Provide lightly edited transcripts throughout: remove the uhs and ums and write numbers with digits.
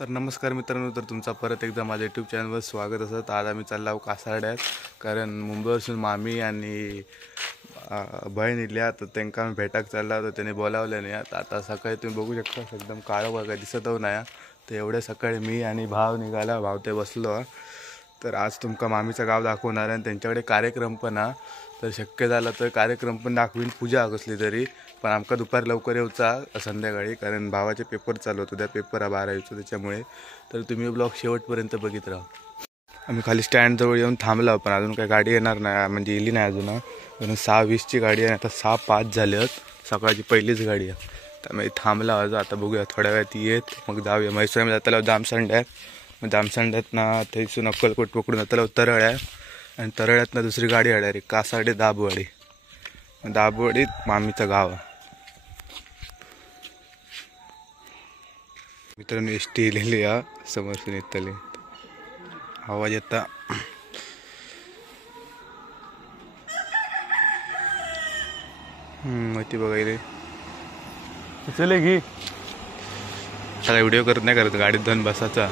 तर नमस्कार मित्रांनो, तर तुमचा परत एकदा माझ्या यूट्यूब चॅनलवर स्वागत असतं। आज आम्ही चाललो कासारड्यात, कारण मुंबईवरून मामी आणि बहीण इल्या, तर त्यांना आम्ही भेटाक चालला, तर त्यांनी बोलावलं नाही। आता सकाळी तुम्ही बघू शकता एकदम काळं बघा दिसत नाही। तर एवढ्या सकाळी मी आणि भाव निघाला, भाव ते बसलो। तर आज तुमका मामीचं गाव दाखवणार आहे, त्यांच्याकडे कार्यक्रम पण आहे। तर शक्य झालं तर कार्यक्रम पण दाखवीन, पूजा कसली तरी, पण आमका दुपार लवकर येऊचा संध्याकाळी, कारण भावाचे पेपर चालू होते, त्या पेपर 12वीचं, त्याच्यामुळे। तर तुम्ही ब्लॉग शेवटपर्यंत बघित राहा। आम्ही खाली स्टँडजवळ येऊन थांबलो, पण अजून काही गाडी येणार नाही, म्हणजे येली नाही अजून, कारण 6:20ची गाडी आहे। आता 6:05 झाले आहेत, सकाळची पहिलीच गाडी आहे। त्यामुळे थांबला आज, आता बघूया थोड्या वेळात येत, मग जाऊया। म्हैसूरमध्ये जाताला दामसंड आहे, मग दामसंड्यातनं थैसून अक्कलकोट पकडून जाताला तरळ आहे, आणि तरळ्यातनं दुसरी गाडी आहे डायरेक्ट कासारडे दाबवाडी। दाबवाडीत मामीचं गाव आहे। मित्रांनो एसटी इलेली आहे समोरसून येतली, आवाज येता। माहिती बघायला चले घे, सगळा व्हिडिओ करत नाही करत, गाडीत जाऊन बसायचा।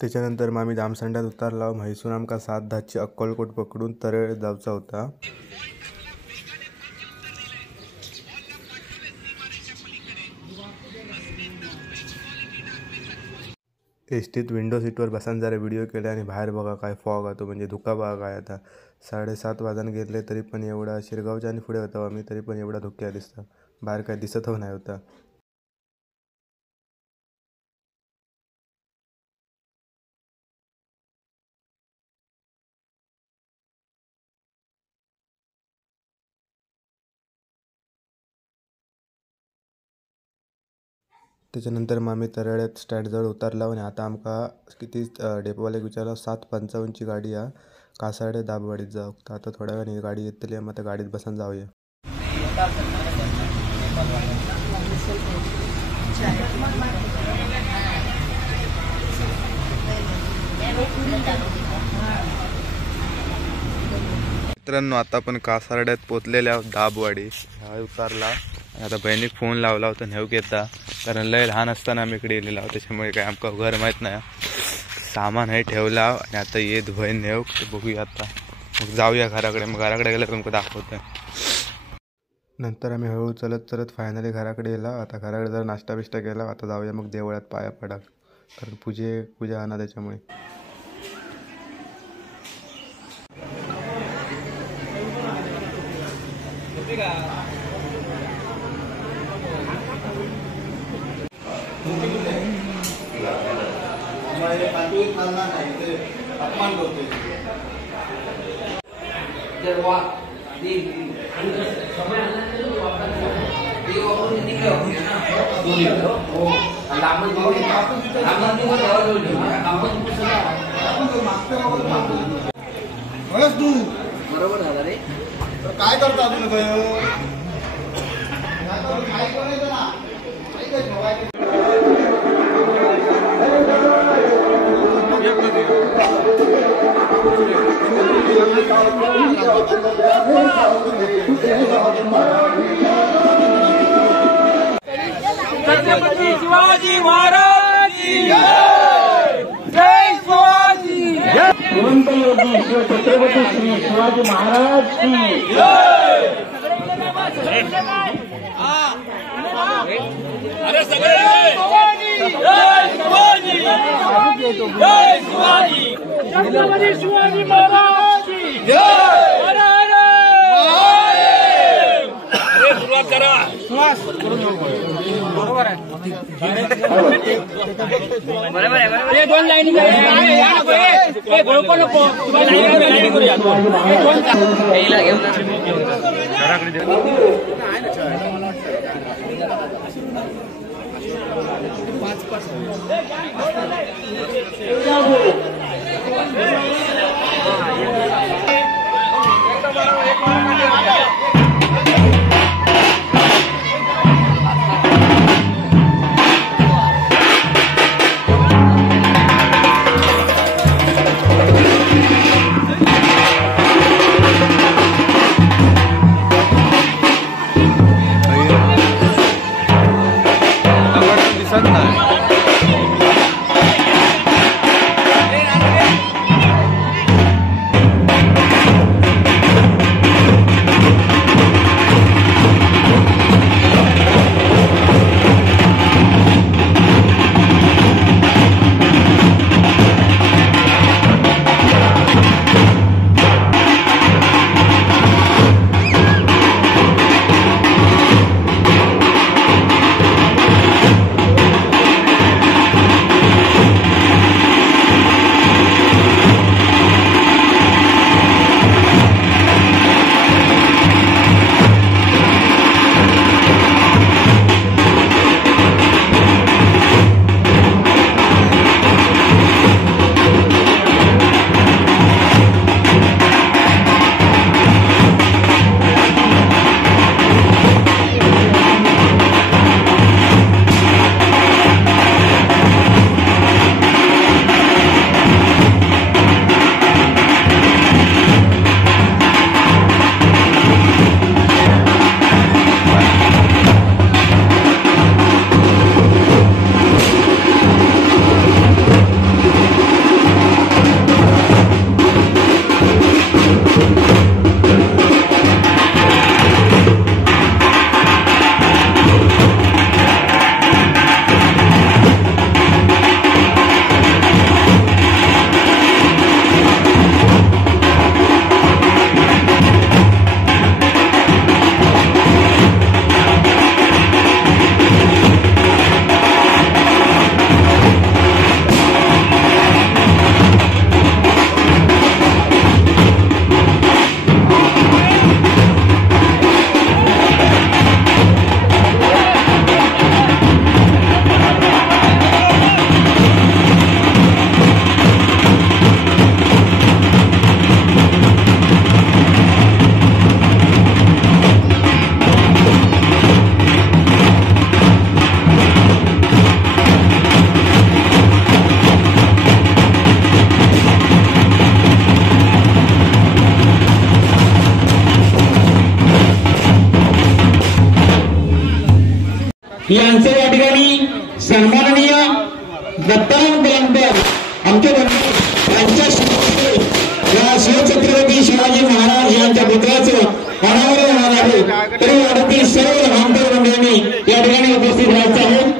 त्याच्यानंतर मग आम्ही दामसंड्यात उतरलो, म्हैसून आमका 7:10ची अक्कलकोट पकडून तरळ जायचा होता। एसटीत विंडो सीटवर बसून जरा व्हिडिओ केला, आणि बाहेर बघा काय फॉग आहे, तो म्हणजे धुका बघा काय। आता 7:30 वाजून गेले, तरी पण एवढा शिरगावच्या आणि पुढे होता आम्ही, तरी पण एवढा धुक्या दिसता, बाहेर काय दिसत नाही होता। त्याच्यानंतर मग आम्ही तरळ्यात स्टँडजवळ उतरला, आणि आता आमका किती डेपोवाल्याक विचारलं, 7:55ची गाडी आहे, कासारडे दाबवाडीत जाऊ। तर आता थोड्या वेळाने गाडी येतली, मग त्या गाडीत बसून जाऊया। मित्रांनो आता आपण कासारड्यात पोचलेले आहोत, दाबवाडी हा उतारला। आता बहिणीक फोन लावला होता नेऊक येता, कारण लय लहान असताना आम्ही इकडे येलेला आहोत, त्याच्यामुळे काय आमका घर माहीत नाही। सामान हे ठेवला, आणि आता येत बहीण नेऊक, बघूया आता, मग जाऊया घराकडे। मग घराकडे गेलं तुमका दाखवतं। नंतर आम्ही हळूहळू चलत चलत फायनली घराकडे गेला। आता घराकडे जरा नाश्ता बिष्टा केला, आता जाऊया मग देवळात पाया पडा, कारण पूजा आहे ना, त्याच्यामुळे। तू बरोबर झाला रे, काय करता तुम्ही? छत्रपती शिवाजी महाराज की जय, जय शिवाजी। जिवंत योगी छत्रपती श्री शिवाजी महाराज की जय। अरे सगळे जय शिवाजी, जय शिवाजी, छत्रपती शिवाजी महाराज की जय। सुरुवात करा, श्वास बरोबर आहे। बरोबर दोन लाईन यांचे या ठिकाणी सन्माननीय दत्तांपर्यंत आमच्या त्यांच्या या शिवछत्रपती शिवाजी महाराज यांच्या पुतळ्याचं अनावरण होणार आहे. तरी वाढतील सर्व आमदार मंडळींनी या ठिकाणी उपस्थित राहायचं आहे.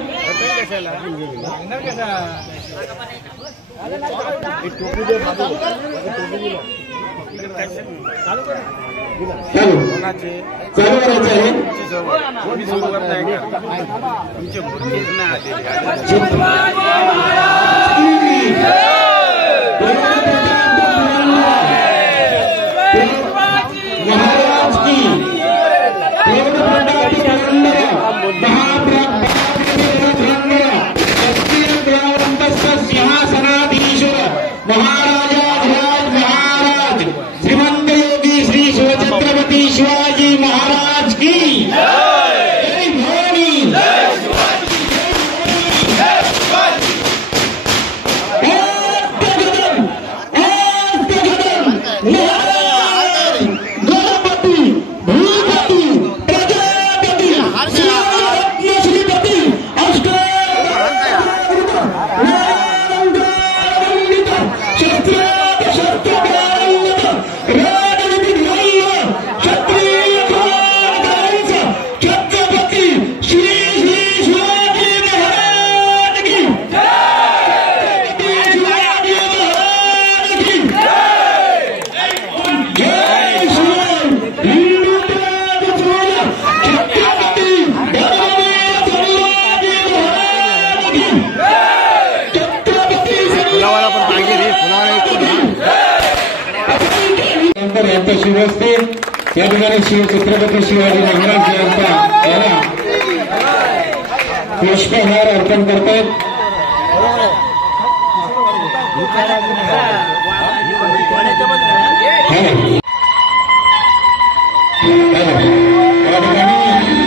चालू करायचं आहे. महाराज की सिंहासनाधीश्वर महाराजाधिराज महाराज श्रीमंत योगी श्री शिवछत्रपती शिवाजी महाराज की जय भवानी. यांच्या शिवस्ते या ठिकाणी शिवछत्रपती शिवाजी महाराज यांचा पुष्पहार अर्पण करतात.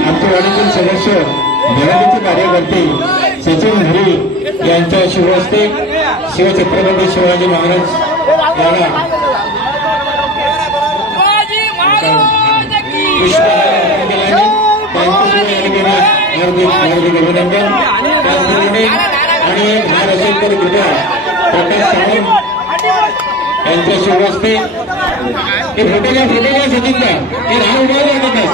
आमच्या वाडीतील सदस्य मराठीचे कार्यकर्ते सचिन हरी यांच्या शिवहस्ते शिवछत्रपती शिवाजी महाराज यांना पुष्पहार केल्याने हार्दिक अभिनंदन. त्याचप्रमाणे आणि एक हार असेल तर कृपया प्रकाश सावंत यांच्या शिवहस्ते ते फोटोला सचिनला ते राह उभा लागतच.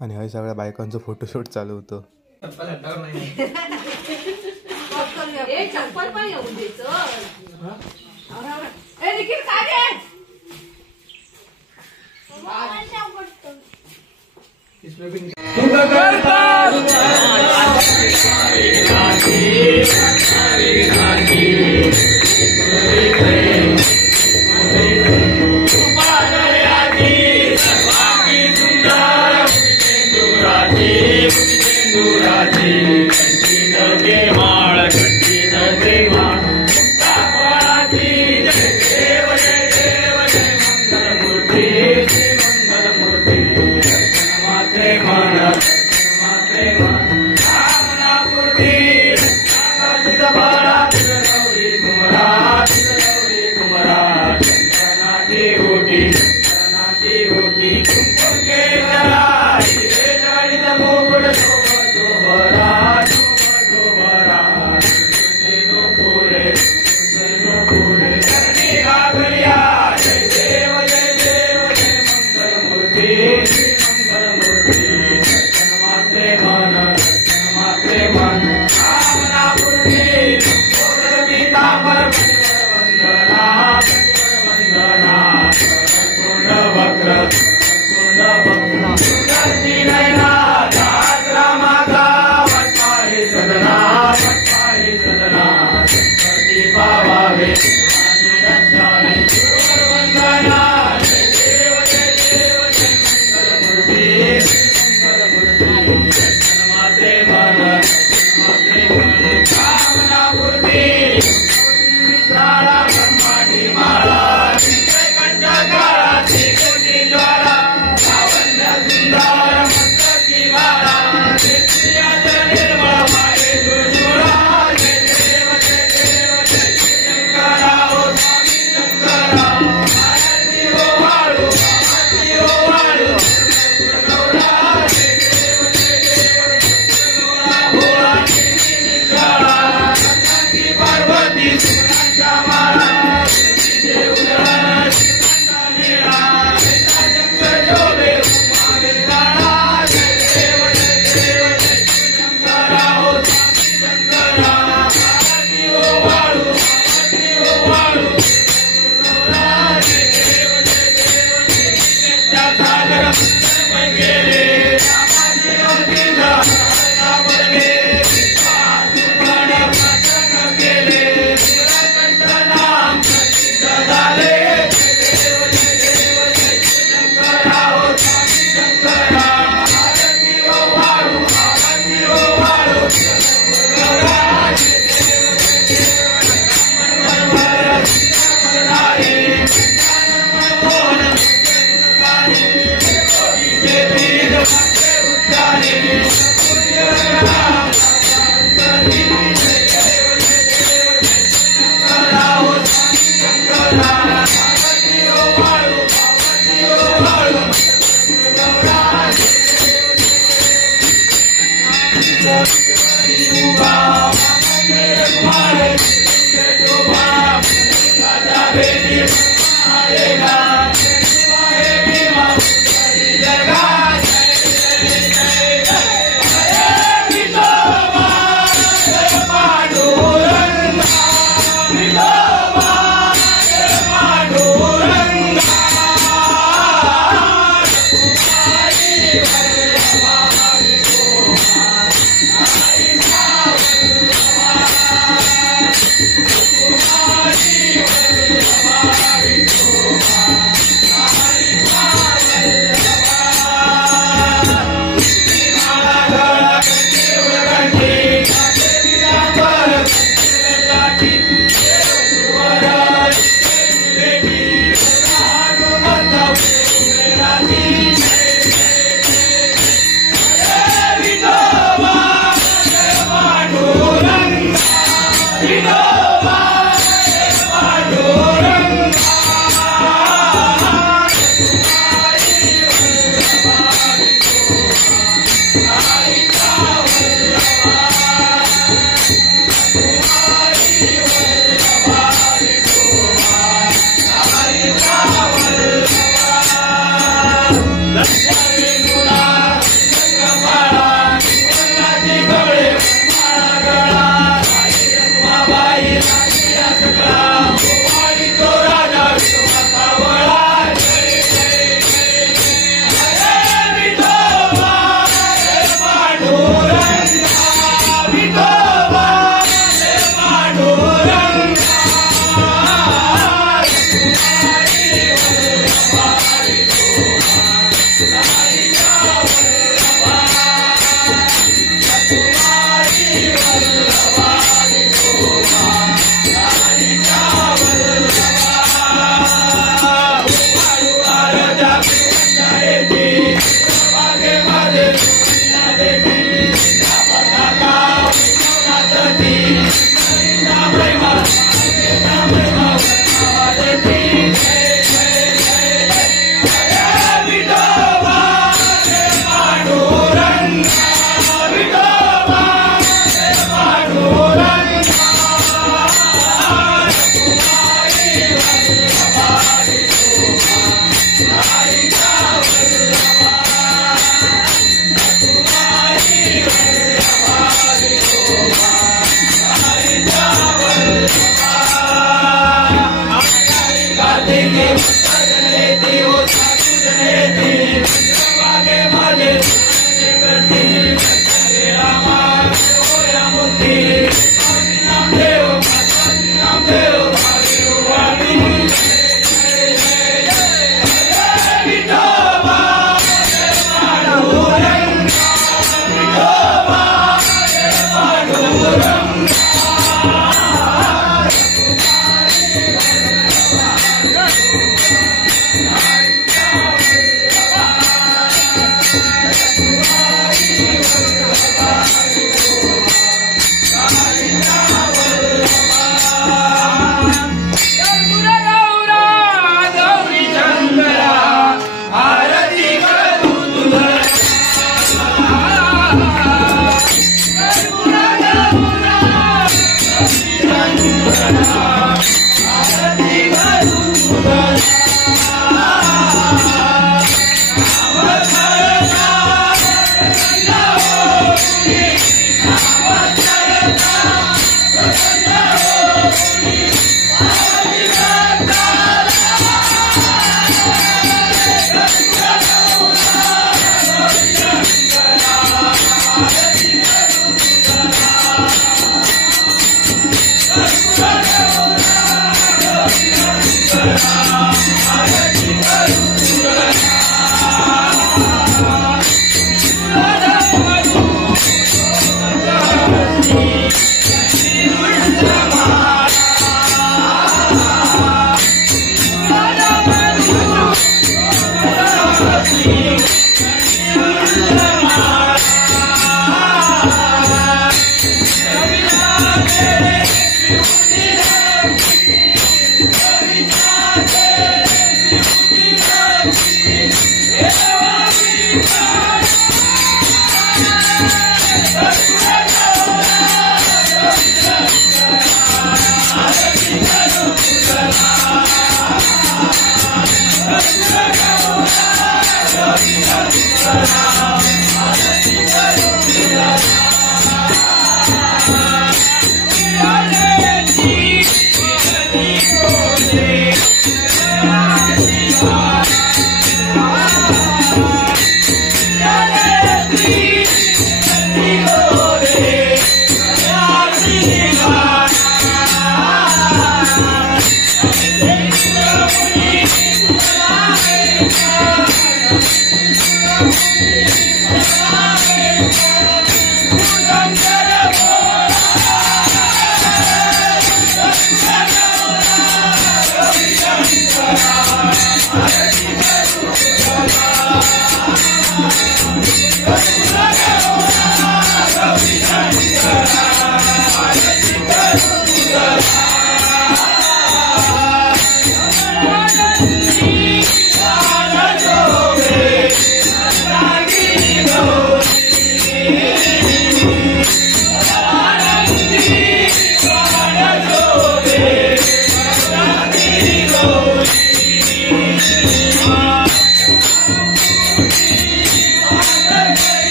आणि हे सगळ्या बायकांचं फोटोशूट चालू होतं. चप्पल पण येऊन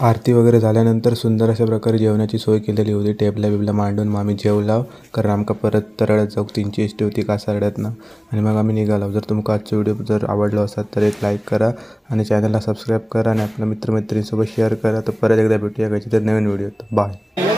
आरती वगैरे झाल्यानंतर सुंदर अशा प्रकारे जेवणाची सोय केलेली होती. टेबला बिबला मांडून मग आम्ही जेवलाव, कारण आमका परत तरळत जाऊक 3ची एस टी होती कासारड्यातनं. आणि मग आम्ही निघालो. जर तुमका आजचा व्हिडिओ जर आवडला असाल तर एक लाईक करा आणि चॅनलला सबस्क्राईब करा आणि आपल्या मित्रमैत्रिणींसोबत शेअर करा. तर परत एकदा भेटूया काहीतरी नवीन व्हिडिओ. बाय.